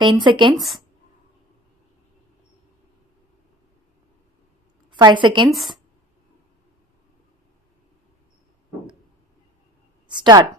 10 seconds. 5 seconds. Start.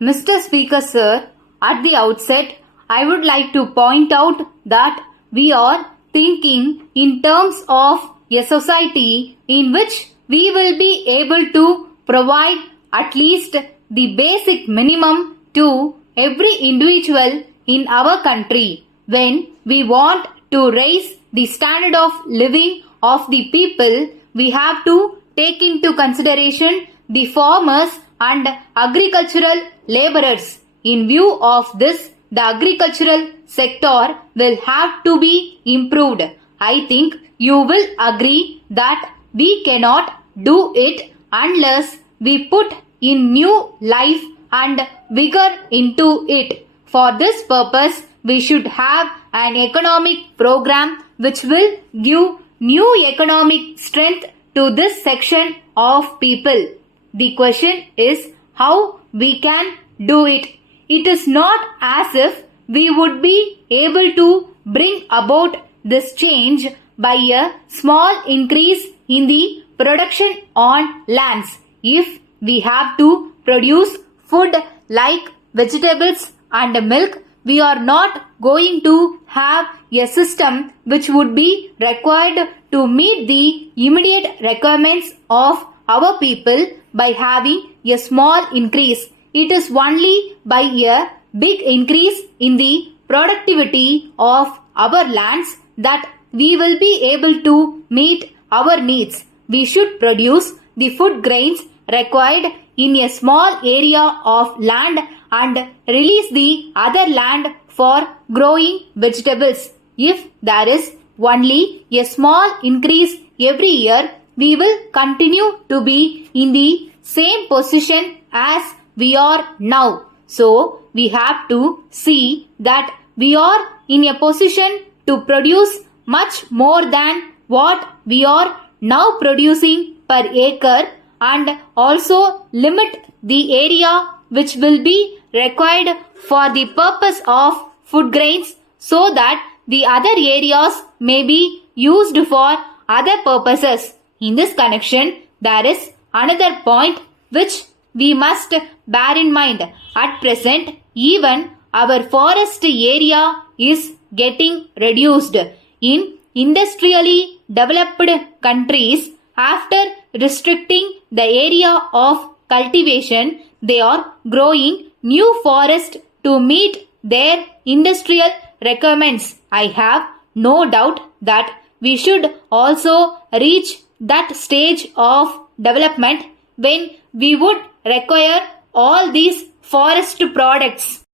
Mr. Speaker Sir, at the outset, I would like to point out that we are thinking in terms of a society in which we will be able to provide at least the basic minimum to every individual in our country. When we want to raise the standard of living of the people, we have to take into consideration the farmers and agricultural laborers. In view of this, the agricultural sector will have to be improved. I think you will agree that we cannot do it unless we put in new life and vigor into it. For this purpose, we should have an economic program which will give new economic strength to this section of people. The question is how we can do it. It is not as if we would be able to bring about this change by a small increase in the production on lands. If we have to produce food like vegetables and milk, we are not going to have a system which would be required to meet the immediate requirements of our people by having a small increase. It is only by a big increase in the productivity of our lands that we will be able to meet our needs. We should produce the food grains required in a small area of land and release the other land for growing vegetables. If there is only a small increase every year, we will continue to be in the same position as we are now. So, we have to see that we are in a position to produce much more than what we are now producing per acre and also limit the area which will be required for the purpose of food grains so that the other areas may be used for other purposes. In this connection, there is another point which we must bear in mind. At present, even our forest area is getting reduced. In industrially developed countries, after restricting the area of cultivation, they are growing new forest to meet their industrial requirements. I have no doubt that we should also reach that stage of development when we would require all these forest products.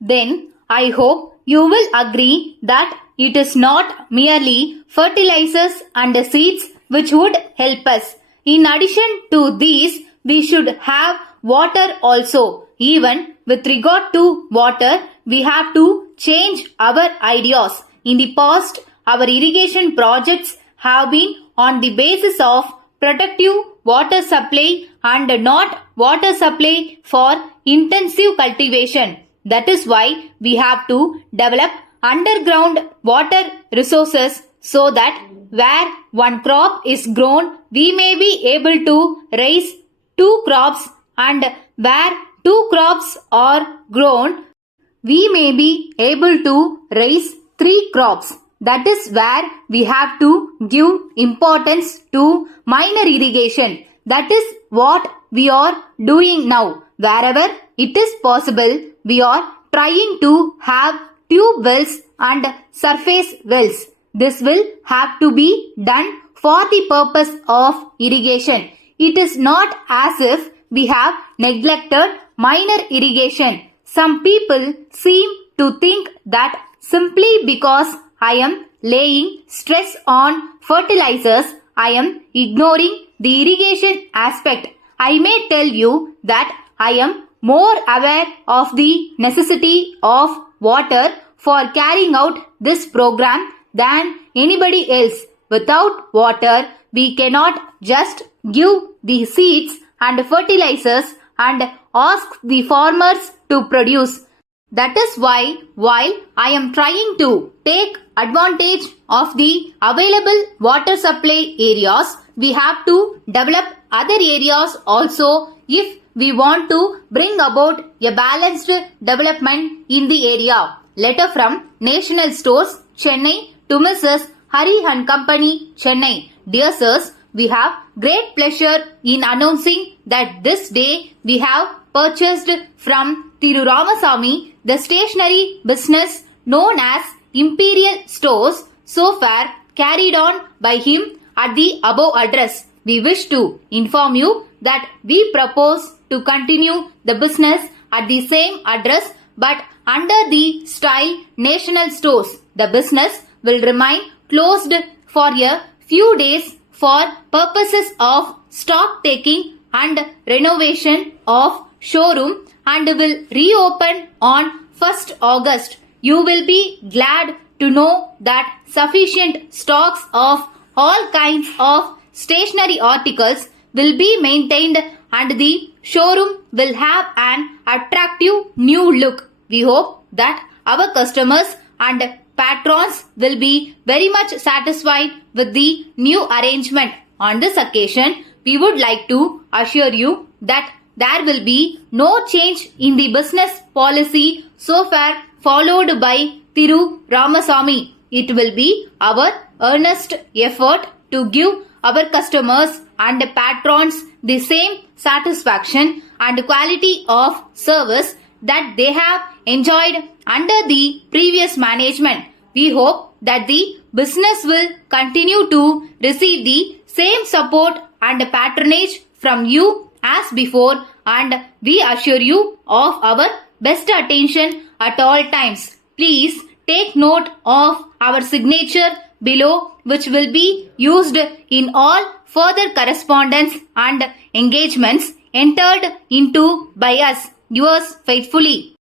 Then I hope you will agree that it is not merely fertilizers and seeds which would help us. In addition to these, we should have water also. Even with regard to water, we have to change our ideas. In the past, our irrigation projects have been on the basis of protective water supply and not water supply for intensive cultivation. That is why we have to develop underground water resources so that where one crop is grown, we may be able to raise two crops, and where two crops are grown, we may be able to raise three crops. That is where we have to give importance to minor irrigation. That is what we are doing now. Wherever it is possible, we are trying to have tube wells and surface wells. This will have to be done for the purpose of irrigation. It is not as if we have neglected minor irrigation. Some people seem to think that simply because I am laying stress on fertilizers, I am ignoring the irrigation aspect. I may tell you that I am more aware of the necessity of water for carrying out this program than anybody else. Without water, we cannot just give the seeds and fertilizers and ask the farmers to produce. That is why, while I am trying to take advantage of the available water supply areas, we have to develop other areas also if we want to bring about a balanced development in the area. Letter from National Stores, Chennai to Mrs. Hari and Company, Chennai. Dear sirs, we have great pleasure in announcing that this day we have purchased from Thiru Ramasamy the stationery business known as Imperial Stores, so far carried on by him at the above address. We wish to inform you that we propose to continue the business at the same address but under the style National Stores. The business will remain closed for a few days for purposes of stock taking and renovation of showroom and will reopen on 1st August. You will be glad to know that sufficient stocks of all kinds of stationery articles will be maintained and the showroom will have an attractive new look. We hope that our customers and patrons will be very much satisfied with the new arrangement. On this occasion, we would like to assure you that there will be no change in the business policy so far followed by Thiru Ramasamy. It will be our earnest effort to give our customers and patrons the same satisfaction and quality of service that they have enjoyed under the previous management. We hope that the business will continue to receive the same support and patronage from you as before, and we assure you of our best attention at all times. Please take note of our signature below, which will be used in all further correspondence and engagements entered into by us. Yours faithfully.